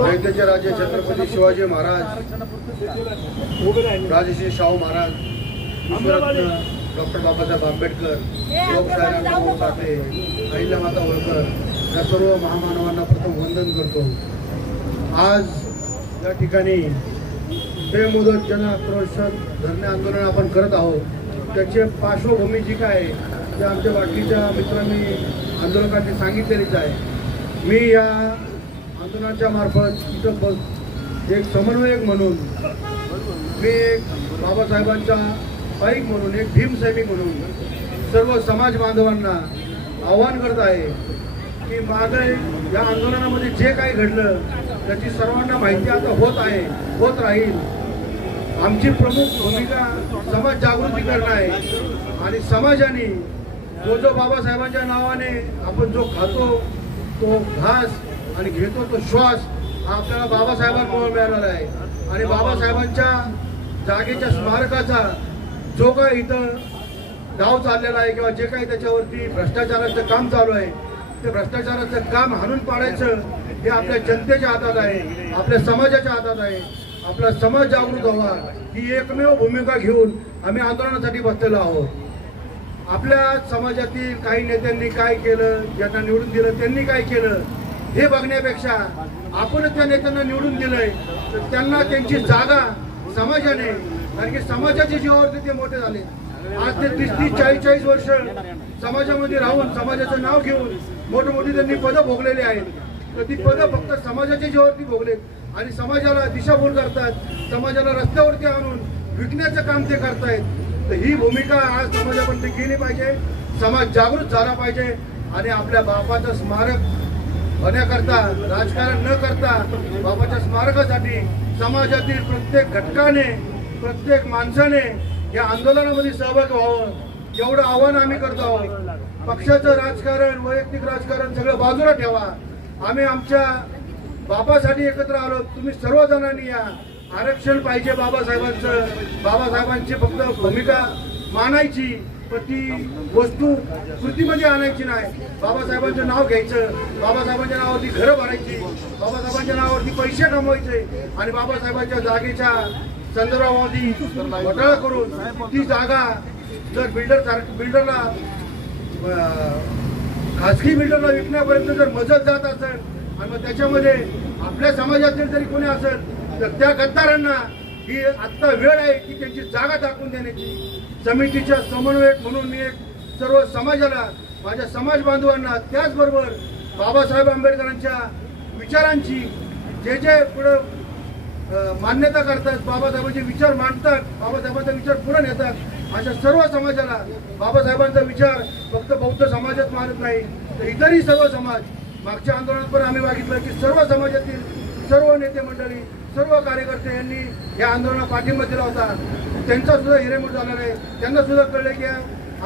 अयोध्येचे राजे छत्रपती शिवाजी महाराज, राजश्री शाहू महाराज, विश्वरत्न डॉक्टर बाबासाहेब आंबेडकर, लोकशाहीराव साठे, अहिल्यामाता होळकर या सर्व महामानवांना प्रथम वंदन करतो। आज या ठिकाणी बेमुदत जन आक्रोश धरणे आंदोलन आपण करत आहोत। त्याची पार्श्वभूमी जी काय ते आमच्या बाकीच्या मित्रांनी आंदोलकांनी सांगितलेलीच आहे। मी या आंदोलनाच्या मार्फत इथं एक समन्वयक म्हणून, मी एक बाबासाहेबांचा पाईक म्हणून, एक भीमसैनिक म्हणून सर्व समाज बांधवांना आवाहन करत आहे की मागे या आंदोलनामध्ये जे काही घडलं त्याची सर्वांना माहिती आता होत आहे, होत राहील। आमची प्रमुख भूमिका समाज जागृती करणं आहे आणि समाजाने जो बाबासाहेबांच्या नावाने आपण जो खातो तो घास आणि घेतो तो श्वास आपल्याला बाबासाहेबांमुळे मिळालेला आहे। आणि बाबासाहेबांच्या जागेच्या स्मारकाचा जो काही इथं डाव चाललेला आहे किंवा जे काही त्याच्यावरती भ्रष्टाचाराचं काम चालू आहे ते भ्रष्टाचाराचं काम हाणून पाडायचं हे आपल्या जनतेच्या हातात आहे, आपल्या समाजाच्या हातात आहे। आपला समाज जागृत व्हावा ही एकमेव भूमिका घेऊन आम्ही आंदोलनासाठी बसलेलो आहोत। आपल्या समाजातील काही नेत्यांनी काय केलं, ज्यांना निवडून दिलं त्यांनी काय केलं हे बघण्यापेक्षा आपणच त्या नेत्यांना निवडून दिलंय तर त्यांना त्यांची जागा समाजाने, कारण की समाजाच्या जीवावरती ते मोठे झाले। आज ते 30-40 वर्ष समाजामध्ये राहून समाजाचं नाव घेऊन मोठमोठी त्यांनी पदं भोगलेली आहेत, तर ती पदं फक्त समाजाच्या जीवावरती भोगलेत आणि समाजाला दिशाभूल करतात, समाजाला रस्त्यावरती आणून विकण्याचं काम ते करतायत। तर ही भूमिका आज समाजामध्ये केली पाहिजे, समाज जागृत झाला पाहिजे आणि आपल्या बापाचं स्मारक होण्याकरता राजकारण न करता बाबाच्या स्मारकासाठी समाजातील प्रत्येक घटकाने, प्रत्येक माणसाने या आंदोलनामध्ये सहभागी व्हावं एवढं आव्हान आम्ही करतो आहोत। पक्षाचं राजकारण, वैयक्तिक राजकारण सगळं बाजूला ठेवा, आम्ही आमच्या बाबासाठी एकत्र आलो। तुम्ही सर्वजणांनी या आरक्षण पाहिजे बाबासाहेबांचं, बाबासाहेबांची फक्त भूमिका मानायची पण ती वस्तू कृतीमध्ये आणायची नाही। बाबासाहेबांचं नाव घ्यायचं, बाबासाहेबांच्या नावावरती घरं भरायची, बाबासाहेबांच्या नावावरती पैसे कमवायचे आणि बाबासाहेबांच्या जागेच्या संदर्भामध्ये घोटाळा करून ती जागा जर बिल्डरला खासगी बिल्डरला विकण्यापर्यंत जर मजत जात असेल आणि मग त्याच्यामध्ये आपल्या समाजातील जरी कोणी असेल तर त्या गद्दारांना ही आत्ता वेळ आहे की त्यांची जागा दाखवून देण्याची। समितीच्या समन्वयक म्हणून मी एक सर्व समाजाला, माझ्या समाज बांधवांना, त्याचबरोबर बाबासाहेब आंबेडकरांच्या विचारांची जे पुढं मान्यता करतात, बाबासाहेबांचे विचार मांडतात, बाबासाहेबांचा विचार पुढे नेतात अशा सर्व समाजाला बाबासाहेबांचा विचार फक्त बौद्ध समाजात मानत नाही तर इतरही सर्व समाज, मागच्या आंदोलनात पण आम्ही बघितलं की सर्व समाजातील सर्व नेते मंडळी, सर्व कार्यकर्ते यांनी या आंदोलनाला पाठिंबा दिला होता। त्यांचा सुद्धा हिरेमोड झाला नाही, त्यांना सुद्धा कळले की या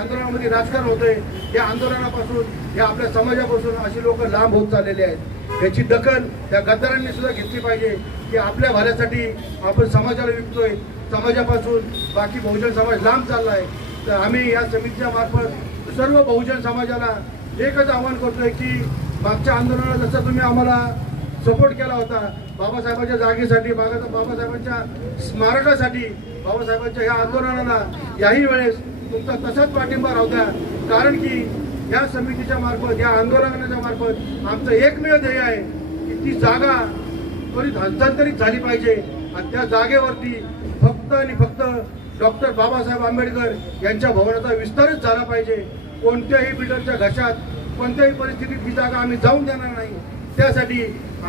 आंदोलनामध्ये राजकारण होतंय, या आंदोलनापासून, या आपल्या समाजापासून अशी लोक लांब होत चाललेली आहेत। याची दखल त्या गद्दारांनी सुद्धा घेतली पाहिजे की आपल्या भल्यासाठी आपण समाजाला विकतोय, समाजापासून बाकी बहुजन समाज लांब चाललाय। तर आम्ही या समितीच्या मार्फत सर्व बहुजन समाजाला एकच आवाहन करतोय की मागच्या आंदोलनाला जसं तुम्ही आम्हाला सपोर्ट केला होता बाबासाहेबांच्या जागेसाठी, बाबासाहेबांच्या स्मारकासाठी, बाबासाहेबांच्या या आंदोलनाला याही वेळेस तुमचा तसाच पाठिंबा राहू द्या, कारण की या समितीच्या मार्फत, या आंदोलनाच्या मार्फत आमचं एकमेव ध्येय आहे की ती जागा त्वरित हस्तांतरित झाली पाहिजे आणि त्या जागेवरती फक्त आणि फक्त डॉक्टर बाबासाहेब आंबेडकर यांच्या भवनाचा विस्तारच झाला पाहिजे। कोणत्याही बिल्डरच्या घशात, कोणत्याही परिस्थितीत ही जागा आम्ही जाऊन देणार नाही। त्यासाठी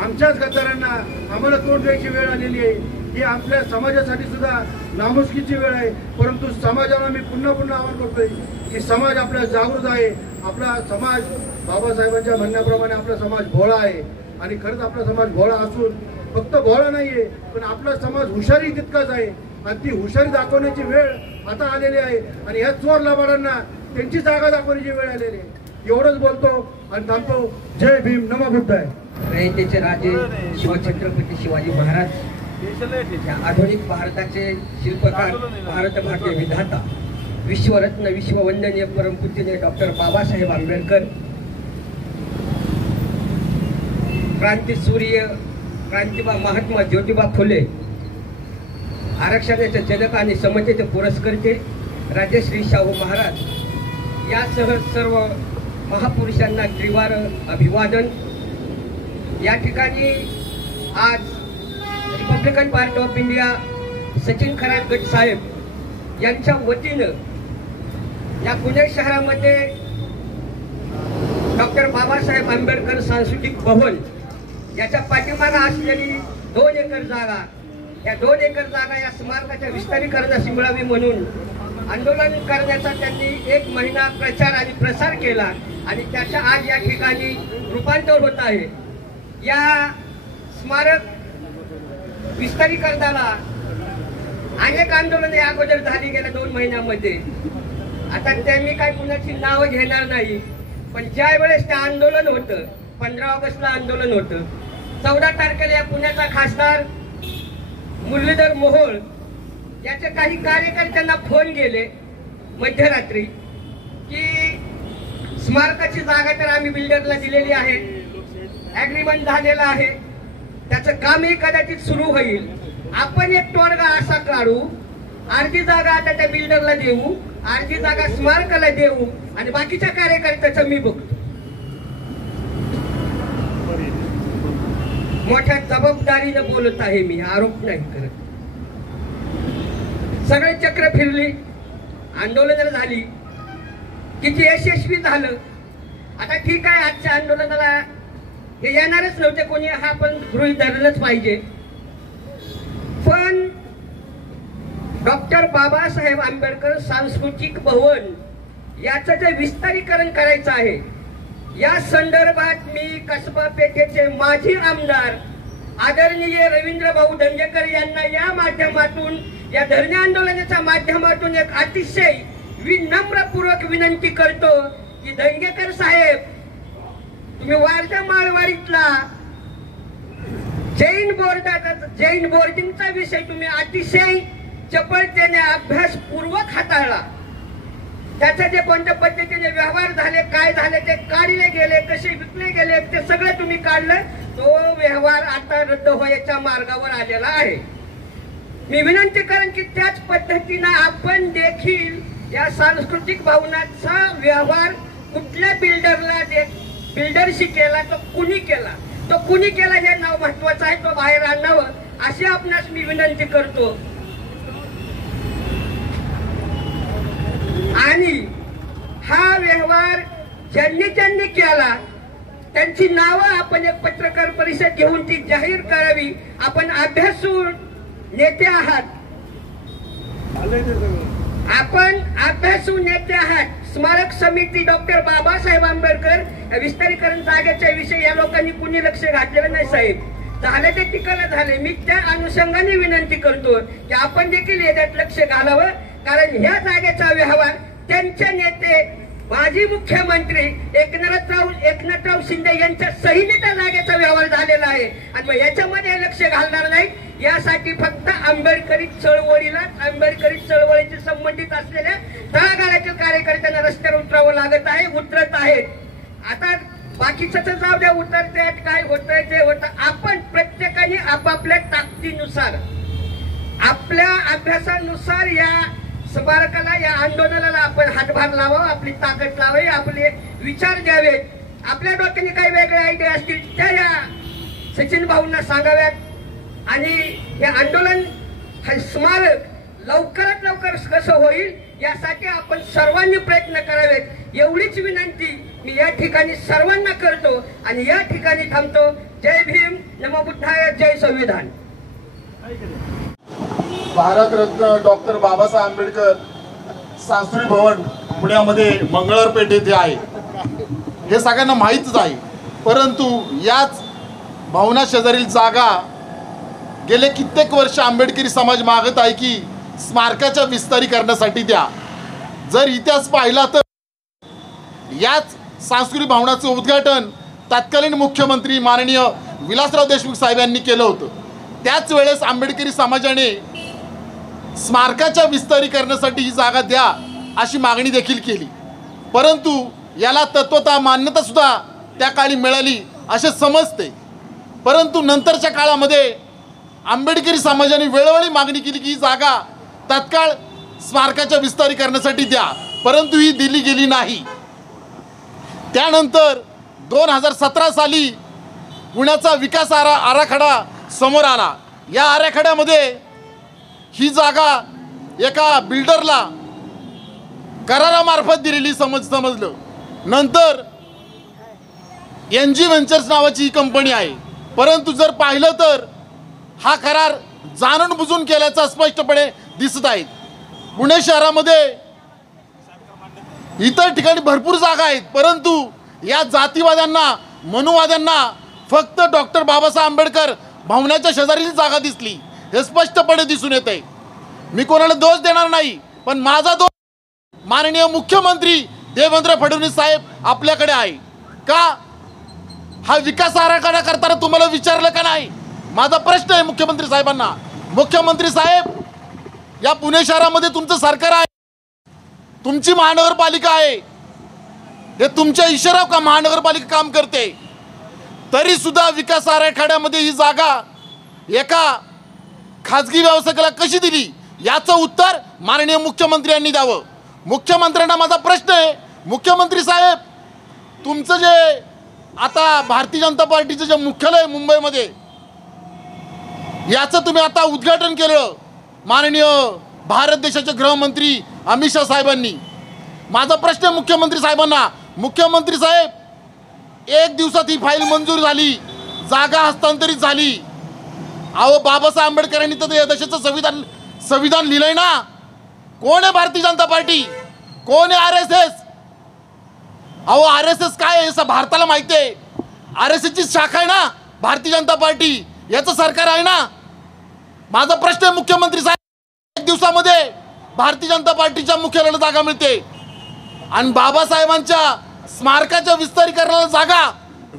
आमच्याच गद्दारांना आम्हाला तोंड द्यायची वेळ आलेली आहे, ही आपल्या समाजासाठी सुद्धा नामुष्कीची वेळ आहे। परंतु समाजाला मी पुन्हा पुन्हा आवाहन करतोय की समाज आपला जागृत आहे, आपला समाज बाबासाहेबांच्या म्हणण्याप्रमाणे आपला समाज भोळा आहे आणि खरंच आपला समाज भोळा असून फक्त भोळा नाहीये पण आपला समाज हुशारी तितकाच आहे आणि ती हुशारी दाखवण्याची वेळ आता आलेली आहे आणि ह्या चोर लबाडांना त्यांची जागा दाखवण्याची वेळ आलेली आहे। एवढंच बोलतो आणि थांबतो। जय भीम, नमो बुद्धाय। अयोध्येचे राजे शिवछत्रपती शिवाजी महाराज, आधुनिक भारताचे शिल्पकार, भारत भाग्य विधाता, विश्वरत्न, विश्ववंदनीय परमपूज्य डॉक्टर बाबासाहेब आंबेडकर, क्रांती सूर्य क्रांतिबा महात्मा ज्योतिबा फुले आरक्षणाचे जनक आणि समतेचे पुरस्कर्ते राजश्री शाहू महाराज यासह सर्व महापुरुषांना त्रिवार अभिवादन। या ठिकाणी आज Republican party of India Sachin Kharat गट साहेब यांच्या वतीनं या पुणे शहरामध्ये डॉक्टर बाबासाहेब आंबेडकर सांस्कृतिक भवन याच्या पाठीमागे असलेली 2 एकर जागा, या 2 एकर जागा या स्मारकाच्या विस्तारीकरणास मिळावी म्हणून आंदोलन करण्याचा त्यांनी 1 महिना प्रचार आणि प्रसार केला आणि त्याच्या आज या ठिकाणी रूपांतर होत आहे। या स्मारक विस्तारीकरणाला अनेक आंदोलने अगोदर झाली गेल्या 2 महिन्यामध्ये। आता त्यांनी काही कुणाची नावं घेणार नाही, पण ज्या वेळेस ते आंदोलन होतं, 15 ऑगस्टला आंदोलन होतं, 14 तारखेला या पुण्याचा खासदार मुरलीधर मोहोळ याचे काही कार्यकर्त्यांना फोन गेले मध्यरात्री की स्मारकाची जागा तर आम्ही बिल्डरला दिलेली आहे, ॲग्रीमेंट झालेला आहे, त्याचं कामही कदाचित सुरू होईल, आपण एक तोडगा असा काढू, अर्धी जागा आता त्या बिल्डरला देऊ, अर्धी जागा स्मारकाला देऊ आणि बाकीच्या कार्यकर्त्याचं मी बघतो। मोठ्या जबाबदारीनं बोलत आहे मी, आरोप नाही करत। सगळे चक्र फिरली, आंदोलन झाली, किती यशस्वी झालं। आता ठीक आहे, आजच्या आंदोलनाला हे येणारच नव्हते कोणी, हा पण गृहीत धरलंच पाहिजे, पण डॉक्टर बाबासाहेब आंबेडकर सांस्कृतिक भवन याचं जे विस्तारीकरण करायचं आहे, या संदर्भात मी कसबा पेठेचे माजी आमदार आदरणीय रवींद्र भाऊ दंगेकर यांना या माध्यमातून, या धरणे आंदोलनाच्या माध्यमातून एक अतिशय विनम्रपूर्वक विनंती करतो की दंगेकर साहेब, तुम्ही वारजा माळवाडीतला जैन बोर्डिंगचा विषय तुम्ही अतिशय चपळतेने अभ्यासपूर्वक हाताळला। त्याचे जे कोणत्या पद्धतीने व्यवहार झाले, काय झाले, ते काढले गेले, कसे विकले गेले, ते सगळं तुम्ही काढलं। तो व्यवहार आता रद्द व्हायच्या मार्गावर आलेला आहे। मी विनंती करेन की त्याच पद्धतीने आपण देखील या सांस्कृतिक भवनाचा व्यवहार कुठल्या बिल्डरशी केला, तो कुणी केला, तो कुणी केला हे नाव महत्वाचं आहे, तो बाहेर आणावं अशी आपणास मी विनंती करतो। आणि हा व्यवहार ज्यांनी केला त्यांची नावं आपण एक पत्रकार परिषद घेऊन ती जाहीर करावी। आपण अभ्यासू नेते आहात, आपण अभ्यासू नेते आहात। स्मारक समिती डॉक्टर बाबासाहेब आंबेडकर विस्तारीकरण जागेच्या विषयी या लोकांनी कुणी लक्ष घातलेलं नाही साहेब, झाले ते टिकाला झाले। मी त्या अनुषंगाने विनंती करतो की आपण देखील याच्यात लक्ष घालावं, कारण ह्या जागेचा व्यवहार त्यांचे नेते माजी मुख्यमंत्री एकनाथराव शिंदे यांच्या सहीने त्या जागेचा व्यवहार झालेला आहे आणि मग याच्यामध्ये लक्ष घालणार नाही। यासाठी फक्त आंबेडकरी चळवळीशी संबंधित असलेल्या तळागाळातील कार्यकर्त्यांना रस्त्यावर उतरावं लागत आहे, उतरत आहेत। आता बाकीचं तर जाऊ द्या, उतरते काय होतंय ते होतं। आपण प्रत्येकाने आपापल्या ताकदीनुसार, आपल्या अभ्यासानुसार या स्मारकाला, या आंदोलनाला आपण हातभार लावावा, आपली ताकद लावावी, आपले विचार द्यावे। आपल्या डोक्याने काही वेगळ्या आयडिया असतील त्या या सचिन भाऊंना सांगाव्यात आणि हे आंदोलन, हे स्मारक लवकरात लवकर कसं होईल यासाठी आपण सर्वांनी प्रयत्न करावेत, एवढीच विनंती मी या ठिकाणी सर्वांना करतो आणि या ठिकाणी थांबतो। जय भीम, नमो बुद्धाय, जय संविधान। भारतरत्न डॉक्टर बाबासाहेब आंबेडकर सांस्कृतिक भवन पुण्यामध्ये मंगळवार पेठ येथे आहे, हे सगळ्यांना माहीतच आहे। परंतु याच भवना शेजारील जागा गेले कित्येक वर्ष आंबेडकरी समाज मागत आहे की स्मारकाच्या विस्तारीकरणासाठी द्या। जर इतिहास पाहिला तर याच सांस्कृतिक भवनाचं उद्घाटन तत्कालीन मुख्यमंत्री माननीय विलासराव देशमुख साहेब यांनी केलं होतं। त्याच वेळेस आंबेडकरी समाजाने स्मारकाच्या विस्तारीकरणासाठी ही जागा द्या अशी मागणी देखील केली, परंतु याला तत्वतः मान्यता सुद्धा त्या काळी मिळाली असे समजते। परंतु नंतरच्या काळामध्ये आंबेडकरी समाजाने वेळोवेळी मागणी केली की ही जागा तात्काळ स्मारकाच्या विस्तारीकरणासाठी द्या, परंतु ही दिली गेली नाही. त्यानंतर 2017 साली पुण्याचा विकास आराखडा समोर आला. या आराखड्यामध्ये ही जागा एका बिल्डरला करारामार्फत दिलेली समजलं. नंतर NG व्हेंचर्स नावाची ही कंपनी आहे, परंतु जर पाहिलं तर हा करार जाणून बुजून केल्याचा स्पष्टपणे दिसत आहे. पुणे शहरामध्ये इतर ठिकाणी भरपूर जागा आहेत, परंतु या जातीवाद्यांना मनुवाद्यांना फक्त डॉक्टर बाबासाहेब आंबेडकर भवनाच्या शेजारील जागा दिसली, हे स्पष्टपणे दिसून येते. मी कोणाला दोष देणार नाही, पण माझा दोष माननीय मुख्यमंत्री देवेंद्र फडणवीस साहेब आपल्याकडे आहे का? हा विकास आराखडा करताना तुम्हाला विचारलं का नाही? माझा प्रश्न आहे मुख्यमंत्री साहेबांना. मुख्यमंत्री साहेब, या पुणे शहरामध्ये तुमचं सरकार आहे, तुमची महानगरपालिका आहे, हे तुमच्या इशाऱ्यावर का महानगरपालिका काम करते? तरी सुद्धा विकास आराखड्यामध्ये ही जागा एका खाजगी व्यावसायिकाला कशी दिली याचं उत्तर माननीय मुख्यमंत्र्यांनी द्यावं. मुख्यमंत्र्यांना माझा प्रश्न आहे, मुख्यमंत्री साहेब, तुमचं जे आता भारतीय जनता पार्टीचं जे मुख्यालय आहे मुंबईमध्ये, याचं तुम्ही आता उद्घाटन केलं माननीय भारत देशाचे गृहमंत्री अमित शाह साहेबांनी. माझा प्रश्न आहे मुख्यमंत्री साहेबांना, मुख्यमंत्री साहेब, 1 दिवसात ही फाईल मंजूर झाली, जागा हस्तांतरित झाली. अहो, बाबासाहेब आंबेडकरांनी तर या देशाचं संविधान लिहिलंय ना. कोण आहे भारतीय जनता पार्टी? कोण आहे RSS? अहो, RSS काय आहे भारताला माहिती आहे. RSSची शाखा आहे ना भारतीय जनता पार्टी, याचं सरकार आहे ना. माझा प्रश्न आहे मुख्यमंत्री साहेब, 1 दिवसामध्ये भारतीय जनता पार्टीच्या मुख्यालयाला जागा मिळते आणि बाबासाहेबांच्या स्मारकाच्या विस्तारीकरणाला जागा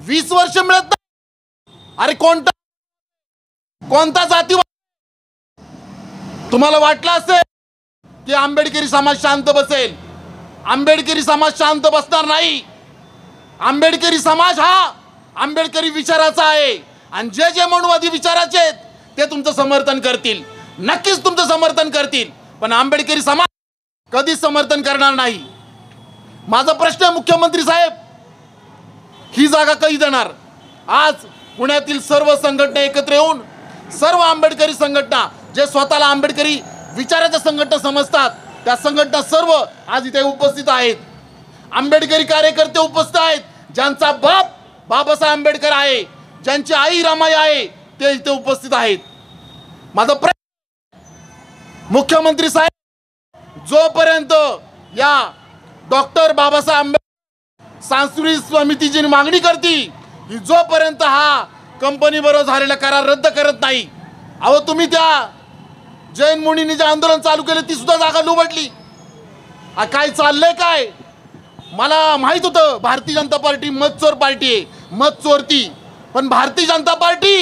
20 वर्ष मिळत नाही. अरे कोणता जातीवाद? तुम्हाला वाटलं असेल की आंबेडकरी समाज शांत बसेल. आंबेडकरी समाज शांत बसणार नाही. आंबेडकरी समाज हा आंबेडकरी विचाराचा आहे आणि जे मनुवादी विचाराचे आहेत ते तुमचं समर्थन करतील, नक्कीच तुमचं समर्थन करतील, पण आंबेडकरी समाज कधीच समर्थन करणार नाही. माझा प्रश्न आहे मुख्यमंत्री साहेब, ही जागा कधी देणार? आज पुण्यातील सर्व संघटना एकत्र येऊन, सर्व आंबेडकरी संघटना जे स्वतःला आंबेडकरी विचाराच्या संघटना समजतात, त्या संघटना सर्व आज इथे उपस्थित आहेत. आंबेडकरी कार्यकर्ते उपस्थित आहेत, ज्यांचा बाप बाबासाहेब आंबेडकर आहे, ज्यांची आई रमाई आहे, ते इथे उपस्थित आहेत. माझा प्रश्न मुख्यमंत्री साहेब, जोपर्यंत या डॉक्टर बाबासाहेब आंबेडकर सांस्कृतिक समितीची मागणी करती, जोपर्यंत हा कंपनी बरोबर झालेला करार रद्द करत नाही. अहो, तुम्ही त्या जैन मुनींनी जे आंदोलन चालू केले ती सुद्धा जागा लुबडली. काय चाललंय काय? मला माहित होतं भारतीय जनता पार्टी मतचोर पार्टी आहे, मत चोरती, पण भारतीय जनता पार्टी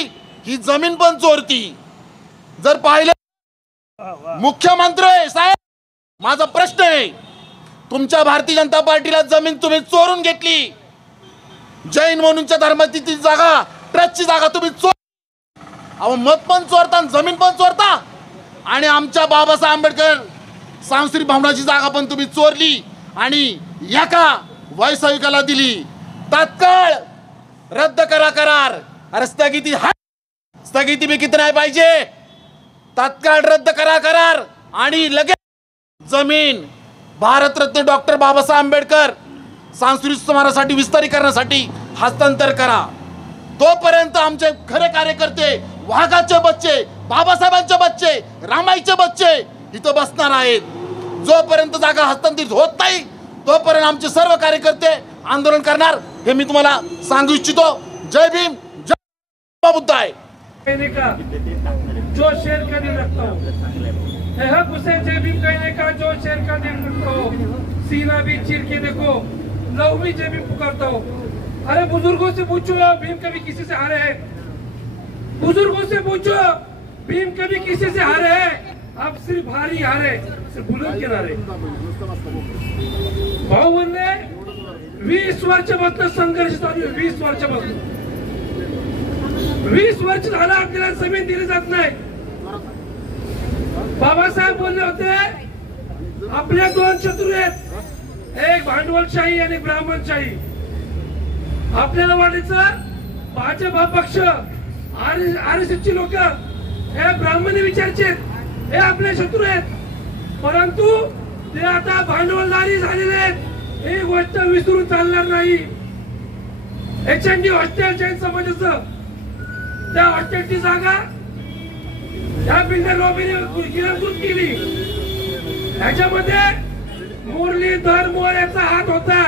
ही जमीन पण चोरती. जर पाहिलं मुख्यमंत्री साहेब, माझा प्रश्न आहे, तुमच्या भारतीय जनता पार्टीला जमीन तुम्ही चोरून घेतली. जैन म्हणूनच्या धर्माची ती जागा, ट्रस्टची जागा तुम्ही अहो, मत पण चोरता, जमीन पण चोरता आणि आमच्या बाबासाहेब आंबेडकर सांस्कृतिक भवनाची जागा पण तुम्ही चोरली आणि एका व्यावसायिकाला दिली. तात्काळ रद्द करा करार. अरे स्थगिती भी किती नाही पाहिजे, तात्काळ रद्द करा करार आणि लगेच जमीन भारतरत्न डॉक्टर बाबासाहेब आंबेडकर सांस्कृतिक समाजासाठी विस्तारीकरणासाठी हस्तांतर करा. तोपर्यंत आमचे खरे कार्यकर्ते, वाघाचे बच्चे, बाबासाहेबांचे बच्चे, रामाईचे बच्चे इथं बसणार आहेत. जोपर्यंत जागा हस्तांतरित होत नाही तोपर्यंत आमचे सर्व कार्यकर्ते आंदोलन करणार, हे मी तुम्हाला सांगू इच्छितो. जय भीम, जय बुद्ध आहे. जो शेर का दिल रखता हूँ, हक उसे जय भीम कहने का जो शेर का दिल रखता हो, सीना भी चीर के देखो, लहू भी जय भीम पुकारता हो. अरे बुजुर्गों से पूछो, भीम कभी किसी से हारे हैं? बुजुर्गों से पूछो, भीम कभी किसी से हारे हैं? आप सिर्फ भारी हारे, सिर्फ बुलंद किनारे. भाऊ म्हणले 20 वर्षापासून संघर्ष चालू आहे, 20 वर्षापासून. 20 वर्ष झालं आपल्याला जमीन दिली जात नाही. बाबासाहेब बोलले होते आपल्या दोन शत्रू आहेत, एक भांडवलशाही आणि ब्राह्मणशाही. आपल्याला वाटायचं भाजप हा पक्ष RSS ची लोक हे ब्राह्मणी विचारचे हे आपले शत्रू आहेत, परंतु ते आता भांडवलदारी झालेले आहेत. ही गोष्ट विसरून चालणार नाही. HND हॉस्टेल जैन समाजाचं त्या हॉस्टेलची जागा या बिल्डर लॉबीने गिरंकृत केली. ह्याच्यामध्ये मुरलीधर मोहोळ याचा हात होता.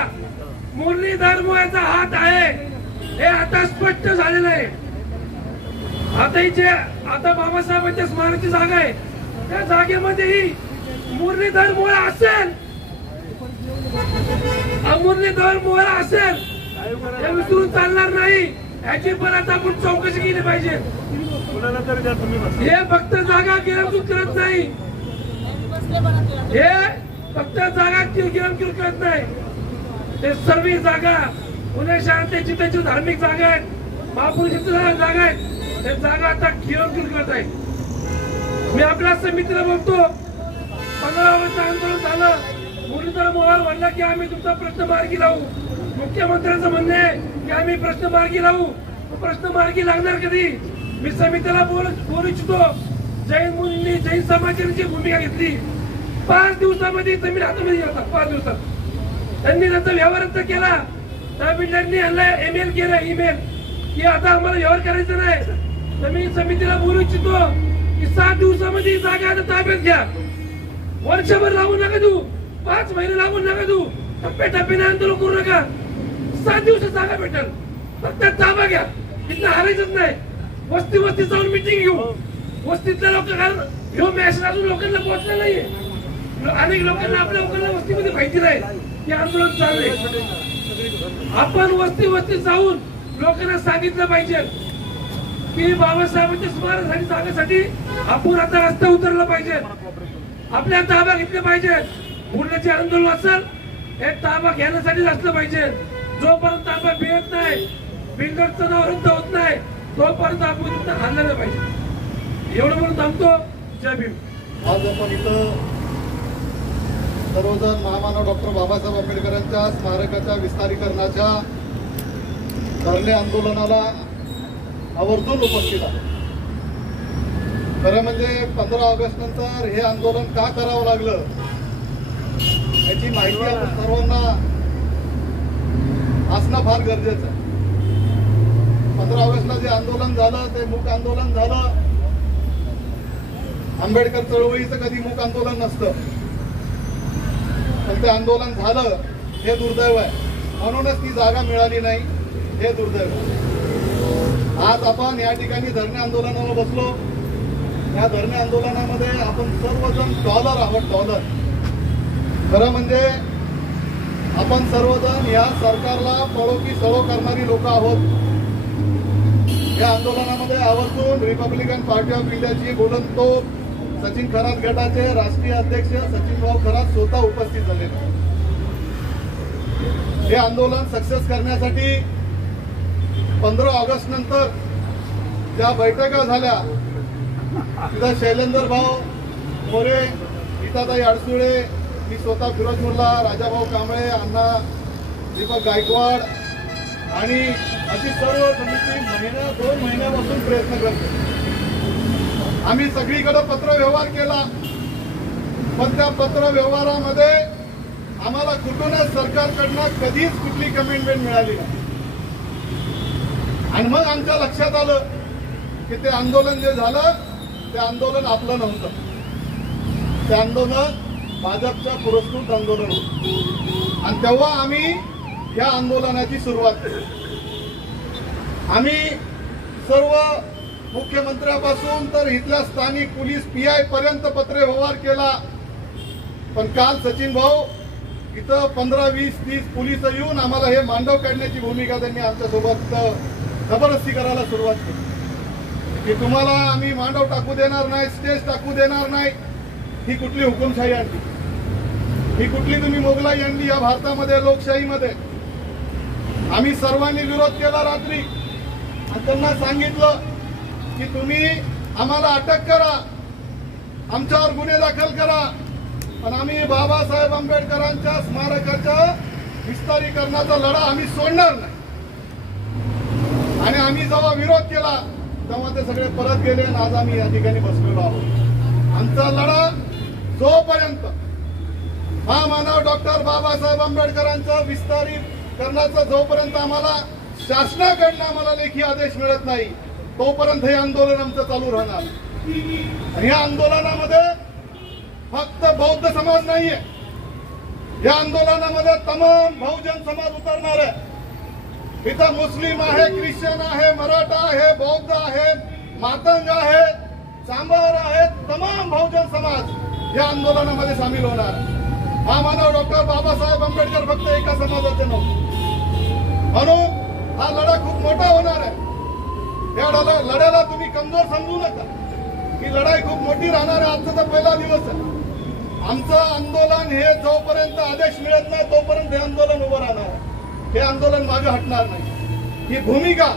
मुरलीधर मोहोळ याचा हात आहे हे आता स्पष्ट झालेलं आहे. आता बाबासाहेबांच्या स्मारकाची जागा आहे, त्या जागेमध्येही मुरलीधर मोहोळ असेल, मुरलीधर मोहोळ असेल हे विसरून चालणार नाही. याची पण आता आपण चौकशी केली पाहिजे. हे फक्त जागा गिरंकृत करत नाही, हे फक्त जागा गिरंकृत करत नाही, ते सर्व जागा पुणे शहरातल्या जिथे धार्मिक जागा आहेत, महापुरुषाच्या जागा आहेत, ते जागा आता गिरंकृत करत आहेत. मी आपल्या समितीला बोलतो, 15 वर्ष आंदोलन झालं, मुरलीधर मोहोळ म्हणलं की आम्ही तुमचा प्रश्न मार्गी लावू. मुख्यमंत्र्यांचं म्हणणं आहे की आम्ही प्रश्न मार्गी लावू. प्रश्न मार्गी लागणार कधी? मी समितीला बोलू इच्छितो. जैन मुलींनी जैन समाजाची भूमिका घेतली. 5 दिवसामध्ये जमीन हातामध्ये घेतला. 5 दिवसात त्यांनी त्याचा व्यवहार केला. त्या बिल्डरनी ईमेल केला, ईमेल की आता आम्हाला व्यवहार करायचा नाही. तर मी समितीला बोलू इच्छितो की 7 दिवसामध्ये जागा आता ताब्यात घ्या. वर्षभर लागून नका देऊ, 5 महिने लागून नका देऊ, टप्प्याटप्प्याने आंदोलन करू नका. 7 दिवसात जागा भेटेल, फक्त ताबा घ्या. इथं हारायचंच नाही. वस्ती वस्ती जाऊन मिटिंग घेऊ. वस्तीतल्या लोकांना ह्यो मेसेज अजून लोकांना पोहोचला नाहीये. अनेक लोकांना आपल्या लोकांना वस्तीमध्ये माहिती नाही की आंदोलन चाललंय. आपण वस्ती वस्ती जाऊन लोकांना सांगितलं पाहिजे की बाबासाहेबांच्या स्मारकासाठी जागेसाठी आपण आता रस्ता उतरला पाहिजे, आपल्या ताबा घेतले पाहिजे. पुढल्याचे आंदोलन असेल हे ताबा घेण्यासाठीच असलं पाहिजे. जोपर्यंत ताबा मिळत नाही, बिल्डरचं नाव रद्द होत नाही, तोपर्यंत आपण तिथं हल्ला पाहिजे. एवढं म्हणून थांबतो. जय भीम. आज आपण इथं सर्वजण महामानव डॉक्टर बाबासाहेब आंबेडकरांच्या स्मारकाच्या विस्तारीकरणाच्या धरणे आंदोलनाला आवर्जून उपस्थित आहे. खरं म्हणजे 15 ऑगस्ट नंतर हे आंदोलन का करावं लागलं याची माहिती आपण सर्वांना असणं फार गरजेचं आहे. 15 ऑगस्टला जे आंदोलन झालं ते मूक आंदोलन झालं. आंबेडकर चळवळीचं कधी मूक आंदोलन नसतं, पण ते आंदोलन झालं हे दुर्दैव आहे. म्हणूनच ती जागा मिळाली नाही हे दुर्दैव आहे. आज आपण या ठिकाणी धरणे आंदोलनाला बसलो. या धरणे आंदोलनामध्ये आपण सर्वजण डॉलर आहोत. डॉलर खरं म्हणजे आपण सर्वजण या सरकारला पळो की सळो करणारी लोक आहोत. या आंदोलनामध्ये आवर्जून रिपब्लिकन पार्टी ऑफ इंडियाची बोलणतोप सचिन खरात गटाचे राष्ट्रीय अध्यक्ष सचिन भाऊ खरात स्वतः उपस्थित झाले. हे आंदोलन सक्सेस करण्यासाठी 15 ऑगस्ट नंतर ज्या बैठका झाल्या तिथं शैलेंद्र भाऊ मोरे, गीताताई अडसुळे, मी स्वतः फिरोज मुल्ला, राजाभाऊ कांबळे, अण्णा दीपक गायकवाड आणि अशी सर्व समिती 2 महिन्यापासून प्रयत्न करते. आम्ही सगळीकडे पत्र व्यवहार केला, पण त्या पत्र व्यवहारामध्ये आम्हाला कुठूनच सरकारकडनं कधीच कुठली कमिटमेंट मिळाली नाही. आणि मग आमच्या लक्षात आलं की ते आंदोलन जे झालं ते आंदोलन आपलं नव्हतं. ते आंदोलन भाजपचं पुरस्कृत आंदोलन होतं. आणि तेव्हा आम्ही या आंदोलनाची सुरुवात केली. आम्ही सर्व मुख्यमंत्र्यापासून तर इथल्या स्थानिक पोलीस PI पर्यंत पत्र व्यवहार केला. पण काल सचिन भाऊ इथं 15, 20, 30 पोलिस येऊन आम्हाला हे मांडव काढण्याची भूमिका त्यांनी आमच्यासोबत जबरदस्ती करायला सुरुवात केली की तुम्हाला आम्ही मांडव टाकू देणार नाही, स्टेज टाकू देणार नाही. ही कुठली हुकुमशाही आणली? ही कुठली तुम्ही मोगलाई आणली या भारतामध्ये, लोकशाहीमध्ये? आम्ही सर्वांनी विरोध केला रात्री. आणि त्यांना सांगितलं की तुम्ही आम्हाला अटक करा, आमच्यावर गुन्हे दाखल करा, पण आम्ही बाबासाहेब आंबेडकरांच्या स्मारकाच्या विस्तारीकरणाचा लढा आम्ही सोडणार नाही. आणि आम्ही जेव्हा विरोध केला तेव्हा ते सगळे परत गेले आणि आज आम्ही या ठिकाणी बसलेलो आहोत. आमचा लढा जोपर्यंत महामानव डॉक्टर बाबासाहेब आंबेडकरांचं विस्तारीकरणाचा जोपर्यंत आम्हाला शासनाकडनं आम्हाला लेखी आदेश मिळत नाही तोपर्यंत हे आंदोलन आमचं चालू राहणार. आणि या आंदोलनामध्ये फक्त बौद्ध समाज नाहीये, या आंदोलनामध्ये तमाम बहुजन समाज उतरणार आहे. इथं मुस्लिम आहे, ख्रिश्चन आहे, मराठा आहे, बौद्ध आहे, मातंग आहे, चांभार आहे, तमाम बहुजन समाज या आंदोलनामध्ये सामील होणार. महामानव डॉक्टर बाबासाहेब आंबेडकर फक्त एका समाजाचे नव्हते, म्हणून हा लढा खूप मोठा होणार आहे. या लढ्याला तुम्ही कमजोर समजू नका, ही लढाई खूप मोठी राहणार आहे. आजचा तर पहिला दिवस आहे. आमचं आंदोलन हे जोपर्यंत आदेश मिळत नाही तोपर्यंत हे आंदोलन उभं राहणार आहे. हे आंदोलन मागे हटणार नाही. ही भूमिका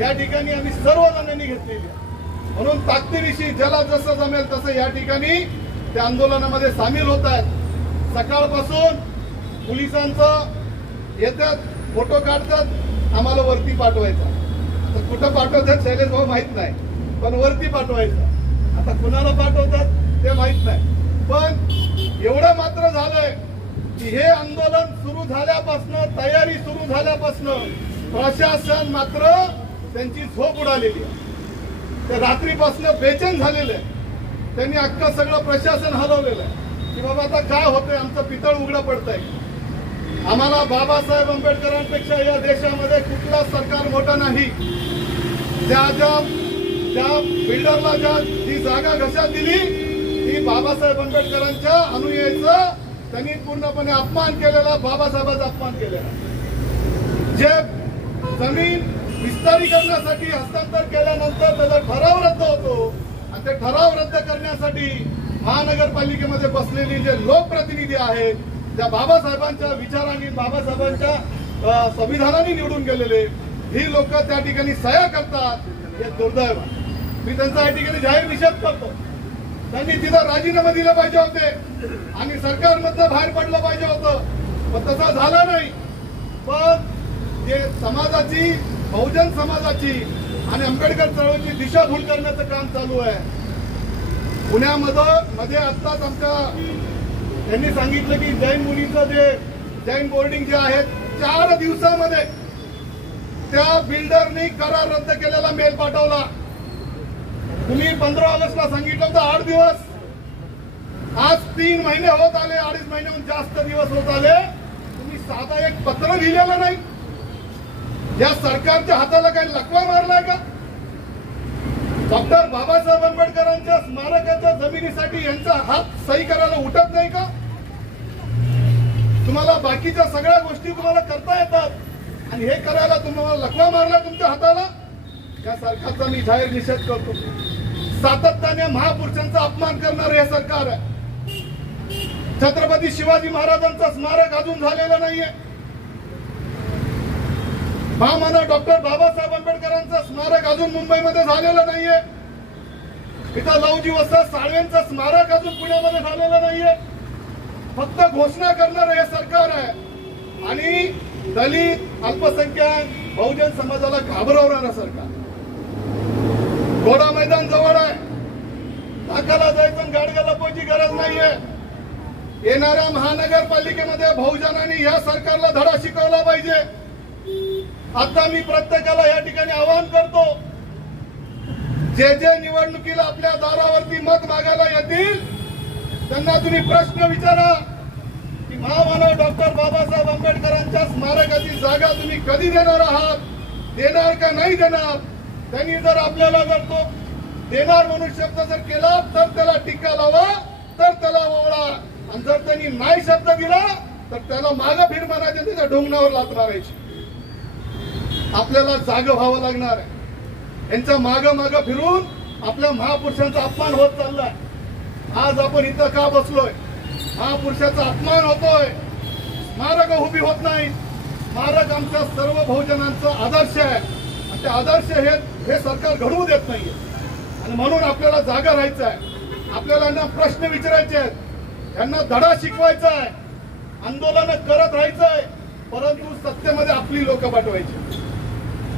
या ठिकाणी आम्ही सर्वजणांनी घेतलेली आहे. म्हणून ताकदीनिशी ज्याला जसं जमेल तसं या ठिकाणी त्या आंदोलनामध्ये सामील होत आहेत. सकाळपासून पोलिसांचं येतात, फोटो काढतात, आम्हाला वरती पाठवायचा. आता कुठं पाठवतात शैलेश भाऊ माहित नाही, पण वरती पाठवायचं. आता कुणाला पाठवतात ते माहित नाही, पण एवढं मात्र झालंय की हे आंदोलन सुरू झाल्यापासून, तयारी सुरू झाल्यापासून प्रशासन मात्र त्यांची झोप उडालेली आहे. ते रात्रीपासून बेचैन झालेले आहे. त्यांनी अख्खं सगळं प्रशासन हलवलेलं आहे की बाबा आता काय होतंय, आमचं पितळ उघडं पडतंय. आम्हाला बाबासाहेब आंबेडकरांपेक्षा या देशामध्ये कुठला सरकार मोठा नाही. त्या बिल्डरला जी जागा घशात दिली ती बाबासाहेब आंबेडकरांच्या अनुयायीचा त्यांनी पूर्णपणे अपमान केलेला, बाबासाहेबांचा अपमान केलेला. जे जमीन विस्तारीकरणासाठी हस्तांतर केल्यानंतर त्याचा ठराव रद्द होतो आणि ते ठराव रद्द करण्यासाठी महानगरपालिकेमध्ये बसलेली जे लोकप्रतिनिधी आहेत, त्या बाबासाहेबांच्या विचारांनी, बाबासाहेबांच्या संविधानाने निवडून गेलेले ही लोक त्या ठिकाणी सह्या करतात. हे दुर्दैव. मी त्यांचा या ठिकाणी जाहीर निषेध करतो. त्यांनी तिथं राजीनामा दिला पाहिजे होते आणि सरकारमधनं बाहेर पडलं पाहिजे होतं, पण तसं झालं नाही. पण जे समाजाची, बहुजन समाजाची आणि आंबेडकर चळवळीची दिशाभूल करण्याचं काम चालू आहे. पुण्यामध्ये आत्ताच आमच्या यांनी सांगितलं की जैन मुलीचं जे जैन बोर्डिंग जे आहे 4 दिवसामध्ये त्या बिल्डरनी करार रद्द केलेला मेल पाठवला. तुम्ही 15 ऑगस्टला सांगितलं होतं 8 दिवस, आज 3 महिने होत आले, 2.5 महिन्याहून जास्त दिवस होत आले. तुम्ही साधा एक पत्र लिहिलेलं नाही. या सरकारच्या हाताला काही लकवा मारलाय का? डॉक्टर बाबासाहेब आंबेडकरांच्या स्मारकाच्या जमिनीसाठी यांचा हात सही करायला उठत नाही का? तुम्हाला बाकीच्या सगळ्या गोष्टी तुम्हाला करता येतात आणि हे करायला तुम्हाला लकवा मारला तुमच्या हाताला. या सरकारचा मी जाहीर निषेध करतो. सातत्याने महापुरुषांचा अपमान करणार हे सरकार आहे. छत्रपती शिवाजी महाराजांचं स्मारक अजून झालेलं नाहीये. महामानव डॉक्टर बाबासाहेब आंबेडकरांचं स्मारक अजून मुंबईमध्ये झालेलं नाहीये. इथं लवजी वस्ताद साळवेंचं स्मारक अजून पुण्यामध्ये झालेलं नाहीये. फक्त घोषणा करणार हे सरकार आहे आणि दलित, अल्पसंख्याक, बहुजन समाजाला घाबरवणारं सरकार. घोडा मैदान जवळ आहे, नाकाला जायचं, गाडगा लपवायची गरज नाहीये. येणाऱ्या महानगरपालिकेमध्ये बहुजनांनी या सरकारला धडा शिकवला पाहिजे. आता मी प्रत्येकाला या ठिकाणी आवाहन करतो, जे निवडणुकीला आपल्या दारावरती मत मागायला येतील त्यांना तुम्ही प्रश्न विचारा की महामानव डॉक्टर बाबासाहेब आंबेडकरांच्या स्मारकाची जागा तुम्ही कधी देणार आहात, देणार का नाही देणार. त्यांनी जर आपल्याला जर तो देणार म्हणून शब्द जर केला तर त्याला टिक्का लावा, तर त्याला ओवळा. आणि जर त्यांनी नाही शब्द दिला तर त्याला मागं फिर म्हणायचे, त्याच्या ढोंगणावर लाथणार आहे. आपल्याला जाग व्हावं लागणार आहे. यांच्या मागं फिरून आपल्या महापुरुषांचा अपमान होत चाललाय. आज आपण इथं का बसलोय? महापुरुषाचा अपमान होतोय. स्मारक उभी होत नाही. स्मारक आमच्या सर्व बहुजनांचा आदर्श आहे ते आदर्श हे सरकार घडवू देत नाहीये. आणि म्हणून आपल्याला जागा राहायचं आहे. आपल्याला यांना प्रश्न विचारायचे आहेत, यांना धडा शिकवायचा आहे, आंदोलन करत राहायचंय. परंतु सत्तेमध्ये आपली लोक पाठवायची.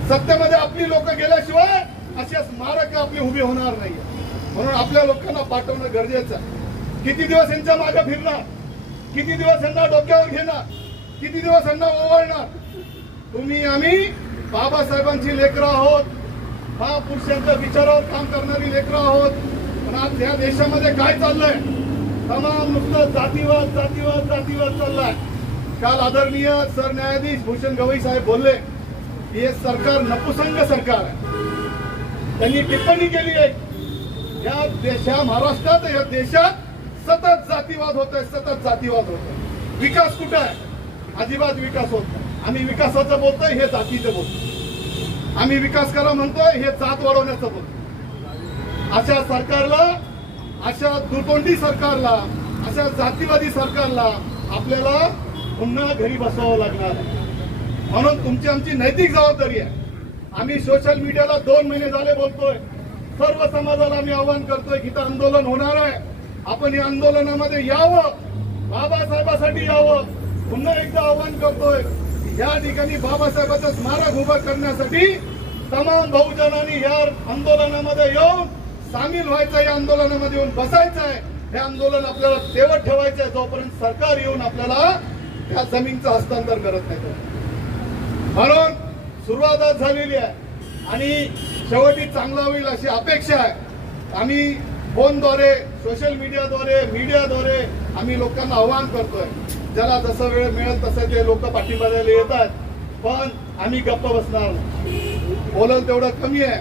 सत्तेमध्ये आपली लोक गेल्याशिवाय अशी स्मारक आपली उभी होणार नाही. म्हणून आपल्या लोकांना पाठवणं गरजेचं आहे. किती दिवस यांच्या मागे फिरणार, किती दिवस यांना डोक्यावर घेणार, किती दिवस यांना ओवाळणार. तुम्ही आम्ही बाबासाहेबांची लेकरं आहोत, महापुरुषांच्या विचारावर काम करणारी लेकरं आहोत. पण आज या देशामध्ये काय चाललंय, तमाम नुसतं जातीवाद जातीवाद जातीवाद चाललाय. काल आदरणीय सरन्यायाधीश भूषण गवई साहेब बोलले की हे सरकार नपुसंग सरकार आहे. त्यांनी टिप्पणी केली आहे, या देशा महाराष्ट्रात या देशात सतत जातीवाद होत आहे, सतत जातीवाद होत आहे. विकास कुठं आहे? अजिबात विकास होत नाही. आम्ही विकासाचं बोलतोय, हे जातीचं बोलतोय. आम्ही विकास करा म्हणतोय, हे जात वाढवण्याचं बोलतोय. अशा सरकारला, अशा दुतोंडी सरकारला, अशा जातीवादी सरकारला आपल्याला पुन्हा घरी बसवावं लागणार आहे. म्हणून तुमची आमची नैतिक जबाबदारी आहे. आम्ही सोशल मीडियाला 2 महिने झाले बोलतोय, सर्व समाजाला आम्ही आवाहन करतोय की इथं आंदोलन होणार आहे, आपण या आंदोलनामध्ये यावं, बाबासाहेबांसाठी यावं. पुन्हा एकदा आवाहन करतोय, या ठिकाणी बाबासाहेबांचं स्मारक उभं करण्यासाठी तमाम बहुजनांनी या आंदोलनामध्ये येऊन सामील व्हायचं, या आंदोलनामध्ये येऊन बसायचं आहे. हे आंदोलन आपल्याला तेवढ ठेवायचं आहे जोपर्यंत सरकार येऊन आपल्याला त्या जमीनचं हस्तांतर करत नाही. म्हणून सुरुवातच झालेली आहे आणि शेवटी चांगला होईल अशी अपेक्षा आहे. आम्ही फोनद्वारे, सोशल मीडियाद्वारे आम्ही लोकांना आवाहन करतोय, ज्याला जसं वेळ मिळेल तसं ते लोक पाठिंबा द्यायला येतात. पण आम्ही गप्प बसणार नाही. बोलल तेवढं कमी आहे,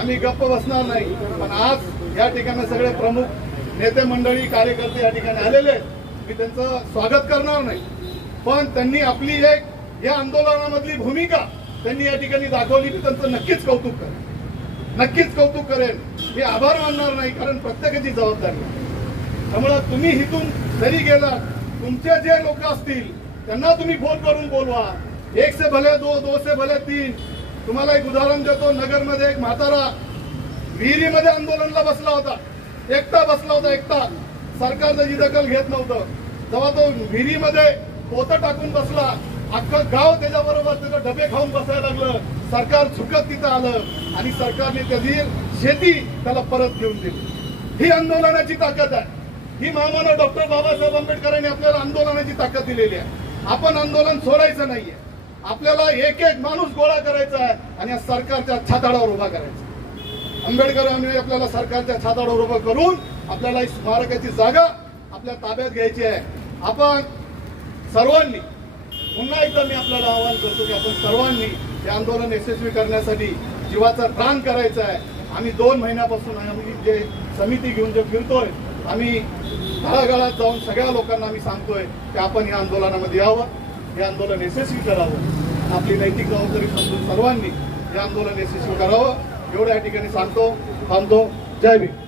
आम्ही गप्प बसणार नाही. पण आज या ठिकाणी सगळे प्रमुख नेते मंडळी, कार्यकर्ते या ठिकाणी आलेले आहेत. मी त्यांचं स्वागत करणार नाही, पण त्यांनी आपली एक या आंदोलनामधली भूमिका त्यांनी या ठिकाणी दाखवली. मी त्यांचं नक्कीच कौतुक करेन, नक्कीच कौतुक करेन. मी आभार मानणार नाही, कारण प्रत्येकाची जबाबदारी आहे. त्यामुळे तुम्ही इथून जरी गेला, तुमचे जे लोक असतील त्यांना तुम्ही फोन करून बोलवा. 1 से भले 2, 2 से भले 3. तुम्हाला एक उदाहरण देतो. नगरमध्ये एक म्हातारा विहिरीमध्ये आंदोलनाला बसला होता, एकटा बसला होता, एकटा. सरकार त्याची दखल घेत नव्हतं. जेव्हा तो विहिरीमध्ये पोतं टाकून बसला, अख्खं गाव त्याच्याबरोबर त्याचे डबे खाऊन बसायला लागलं. सरकार झुकत तिथं आलं आणि सरकारने त्याची शेती त्याला परत घेऊन दिली. ही आंदोलनाची ताकद आहे. ही महामानव डॉक्टर बाबासाहेब आंबेडकरांनी आपल्याला आंदोलनाची ताकद दिलेली आहे. आपण आंदोलन सोडायचं नाहीये. आपल्याला एक एक माणूस गोळा करायचा आहे आणि या सरकारच्या छाताडावर उभा करायचा. आंबेडकरांनी आपल्याला सरकारच्या छाताडावर उभं करून आपल्याला स्मारकाची जागा आपल्या ताब्यात घ्यायची आहे. आपण सर्वांनी, पुन्हा एकदा मी आपल्याला आवाहन करतो की आपण सर्वांनी हे आंदोलन यशस्वी करण्यासाठी जीवाचं रान करायचं आहे. आम्ही 2 महिन्यापासून आम्ही जे समिती घेऊन जे फिरतोय, आम्ही तळागाळात जाऊन सगळ्या लोकांना आम्ही सांगतोय की आपण या आंदोलनामध्ये यावं, हे आंदोलन यशस्वी करावं. आपली नैतिक जबाबदारी समजून सर्वांनी हे आंदोलन यशस्वी करावं, एवढ्या ठिकाणी सांगतो. थांबतो. जय भीम.